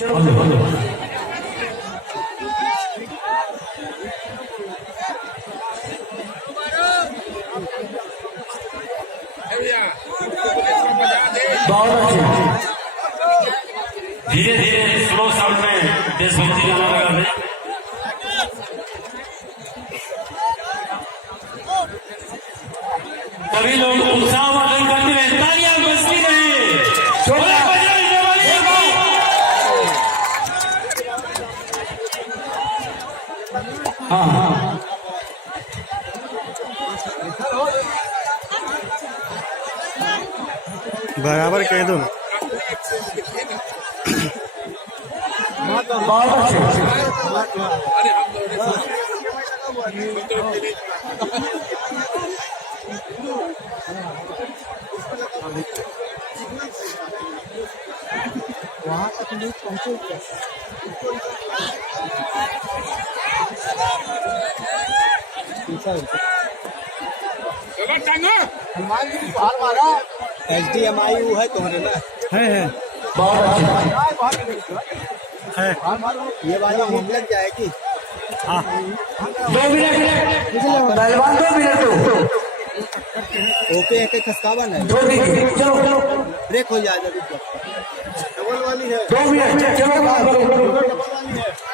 धीरे धीरे slow sound में देशभक्ति गाना लगा दे। सभी लोग उत्साहवर्धन करते हुए तालियां बजती रहे। हाँ बराबर कह दो। वहाँ तक न्यूज पहुँचे हनुमान जी बाहर मारा HDMI है तुम्हारे ना है ये वाली हम लग जाएगी। हाँ 2 मिनट पहलवान 2 मिनट ओके एक खसकावन है 2 मिनट चलो ब्रेक हो जाएगा। डबल वाली है 2 मिनट चलो।